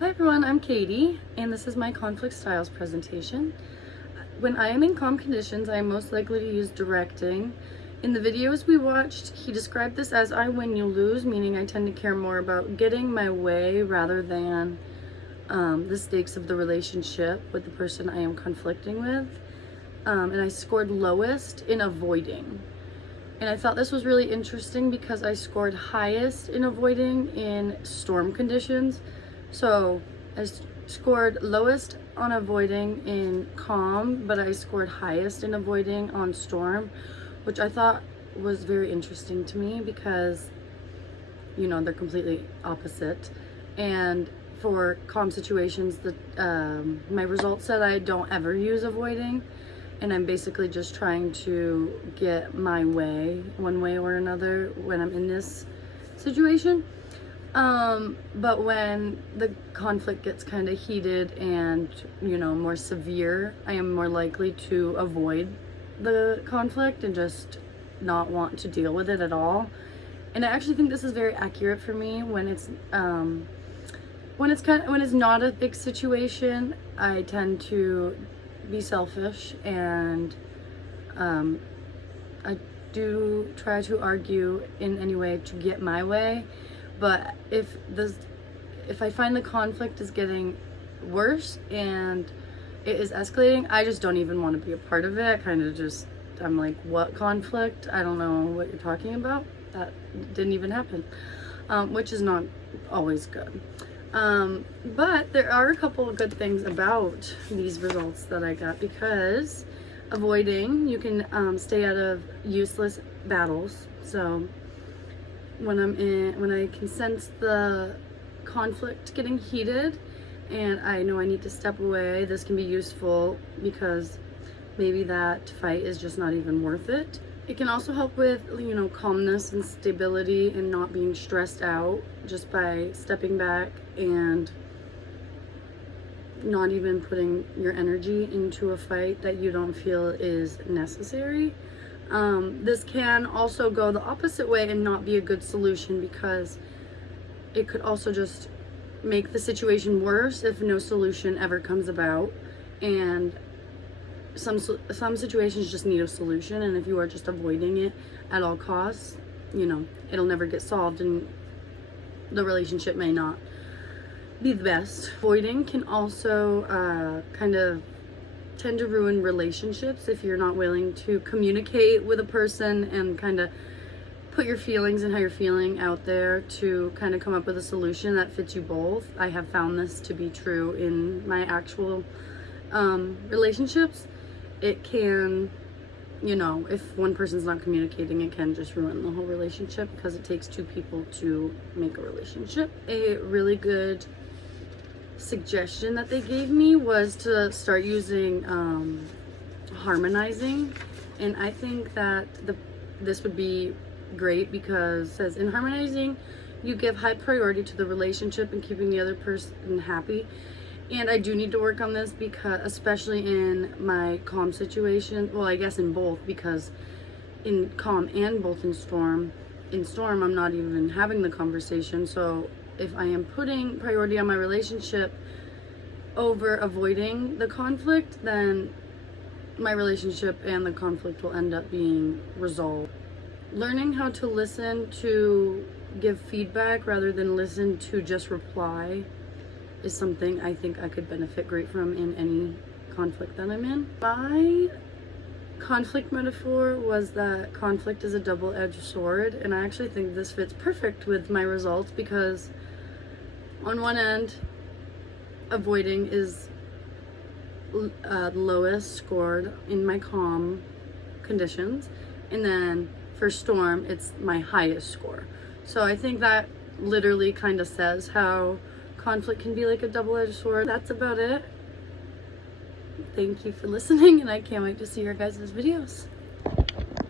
Hi everyone, I'm Katie, and this is my conflict styles presentation. When I am in calm conditions, I am most likely to use directing. In the videos we watched, he described this as I win, you lose, meaning I tend to care more about getting my way rather than the stakes of the relationship with the person I am conflicting with. And I scored lowest in avoiding. And I thought this was really interesting because I scored highest in avoiding in storm conditions. So I scored lowest on avoiding in calm, but I scored highest in avoiding on storm, which I thought was very interesting to me because, you know, they're completely opposite. And for calm situations, my results said I don't ever use avoiding, and I'm basically just trying to get my way one way or another when I'm in this situation. But when the conflict gets kind of heated and, you know, more severe, I am more likely to avoid the conflict and just not want to deal with it at all. And I actually think this is very accurate for me when it's not a big situation. I tend to be selfish, and I do try to argue in any way to get my way. But if I find the conflict is getting worse and it is escalating, I just don't even want to be a part of it. I'm like, what conflict? I don't know what you're talking about. That didn't even happen, which is not always good. But there are a couple of good things about these results that I got, because avoiding, you can stay out of useless battles. So when I can sense the conflict getting heated and I know I need to step away, this can be useful because maybe that fight is just not even worth it. It can also help with, you know, calmness and stability and not being stressed out just by stepping back and not even putting your energy into a fight that you don't feel is necessary. This can also go the opposite way and not be a good solution, because it could also just make the situation worse if no solution ever comes about. And some situations just need a solution, and if you are just avoiding it at all costs, you know, it'll never get solved and the relationship may not be the best. Avoiding can also kind of tend to ruin relationships if you're not willing to communicate with a person and kind of put your feelings and how you're feeling out there to kind of come up with a solution that fits you both. I have found this to be true in my actual relationships. It can, you know, if one person's not communicating, it can just ruin the whole relationship because it takes two people to make a relationship. A really good suggestion that they gave me was to start using harmonizing, and I think that this would be great because it says in harmonizing you give high priority to the relationship and keeping the other person happy. And I do need to work on this, because especially in my calm situation, well, I guess in both, because in calm and both in storm I'm not even having the conversation. So if I am putting priority on my relationship over avoiding the conflict, then my relationship and the conflict will end up being resolved. Learning how to listen to give feedback rather than listen to just reply is something I think I could benefit great from in any conflict that I'm in. My conflict metaphor was that conflict is a double-edged sword, and I actually think this fits perfect with my results, because on one end, avoiding is lowest scored in my calm conditions, and then for storm it's my highest score. So I think that literally kind of says how conflict can be like a double-edged sword. That's about it. Thank you for listening, and I can't wait to see your guys' videos.